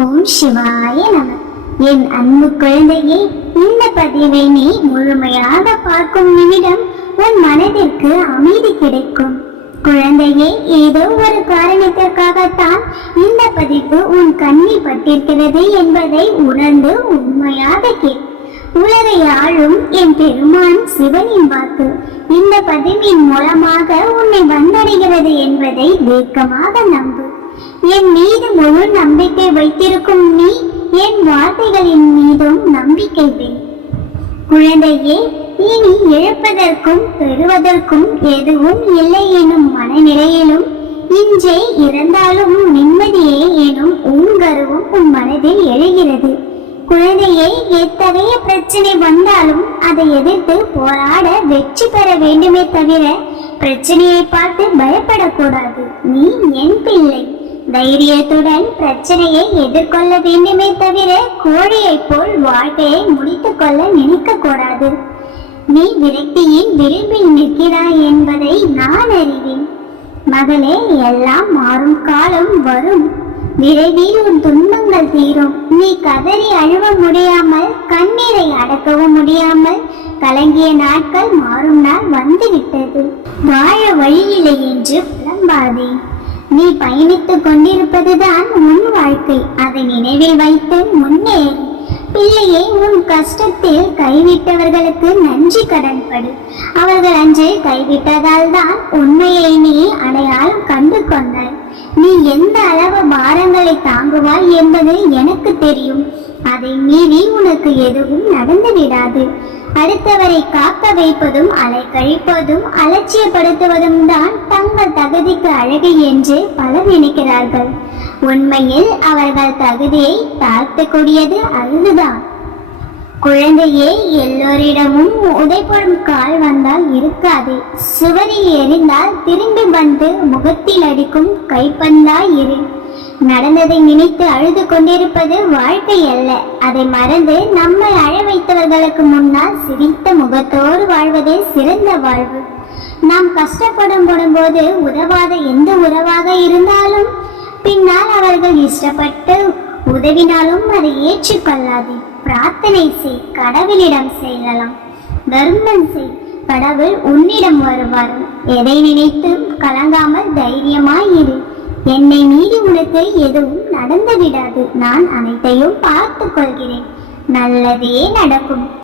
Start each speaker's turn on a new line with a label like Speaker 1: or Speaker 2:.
Speaker 1: ஓம் சிவாய நம. என் அன்பு குழந்தையே இந்த பதிவை நீ முழுமையாக பார்க்கும் நிமிடம் உன் மனதிற்கு அமைதி கிடைக்கும். குழந்தையே ஏதோ ஒரு காரணத்திற்காகத்தான் இந்த பதிவு உன் கண்ணில் பட்டிருக்கிறது என்பதை உணர்ந்து உண்மையாக கேள். உலகை ஆளும் என் பெருமான் சிவனின் வாக்கு. இந்த பதிவின் மூலமாக உன்னை வந்தடைகிறது என்பதை வேக்கமாக நம்பு. என் மீது முழு நம்பிக்கை வைத்திருக்கும் நீ என் வார்த்தைகளின் மீதும் நம்பிக்கை வை. குழந்தையே இனி இழப்பதற்கும் பெறுவதற்கும் எதுவும் இல்லை எனும் மனநிலையிலும் இன்றே இறந்தாலும் நிம்மதியே எனும் உங்கருவும் உன் மனதில் எழுகிறது. குழந்தையை எத்தகைய பிரச்சனை வந்தாலும் அதை எதிர்த்து போராட வெற்றி பெற வேண்டுமே தவிர பிரச்சனையை பார்த்து பயப்படக்கூடாது. நீ என் பிள்ளை. தைரியத்துடன் பிரச்சனையை எதிர்கொள்ள வேண்டுமே தவிர கோழியைப் போல் வாழ்க்கையை முடித்துக் கொள்ள நினைக்க கூடாது நீ விரக்தியின் விளிம்பில் நிற்கிறாய் என்பதை நான் அறிவேன். மகளே எல்லாம் மாறும் காலம் வரும். விரைவில் உன் துன்பங்கள் தீரும். நீ கதறி அழுவ முடியாமல் கண்ணீரை அடக்கவும் முடியாமல் கலங்கிய நாட்கள் மாறும் நாள் வந்துவிட்டது. வாழ வழியில்லை என்று புலம்பாதே. நீ பயணித்துக் கொண்டிருப்பதுதான் உன் வாழ்க்கை. அதை நினைவில் வைத்து முன்னே. பிள்ளையை உன் கஷ்டத்தில் கைவிட்டவர்களுக்கு நன்றி கடன்படு அவர்கள் அன்று கைவிட்டதால் தான் உண்மையை நீ அடையாளம் கண்டு கொண்டாய். நீ எந்த அளவு பாரங்களை தாங்குவாய் என்பது எனக்கு தெரியும். அதை மீறி உனக்கு எதுவும் நடந்து விடாது அடுத்தவரை காக்க வைப்பதும் அலைக்கழிப்பதும் அலட்சியப்படுத்துவதும் தான் தங்கள் தகுதிக்கு அழகு என்று பலர் நினைக்கிறார்கள். உண்மையில் அவர்கள் தகுதியை தாழ்த்தக்கூடியது அதுதான். குழந்தையே எல்லோரிடமும் உதைப்படும் கால் வந்தால் இருக்காது. சுவரில் எரிந்தால் திரும்பி வந்து முகத்தில் அடிக்கும் கைப்பந்தாய் இரு. நடந்ததை நினைத்து அழுது கொண்டிருப்பது வாழ்க்கை அல்ல. அதை மறந்து நம்மை அழ வைத்தவர்களுக்கு முன்னால் சிரித்த முகத்தோடு வாழ்வதே சிறந்த வாழ்வு. நாம் கஷ்டப்படும் போது உதவாத எந்த உறவாக இருந்தாலும் பின்னால் அவர்கள் இஷ்டப்பட்டு உதவினாலும் அதை ஏற்றுக்கொள்ளாதே. பிரார்த்தனை செய் கடவுளிடம் செய்யலாம். தர்மம் செய் கடவுள் உன்னிடம் வருவார். எதை நினைத்து கலங்காமல் தைரியமாயிரு என்னை மீறி உனக்கு எதுவும் நடந்து விடாது நான் அனைத்தையும் பார்த்து கொள்கிறேன் நல்லதே நடக்கும்.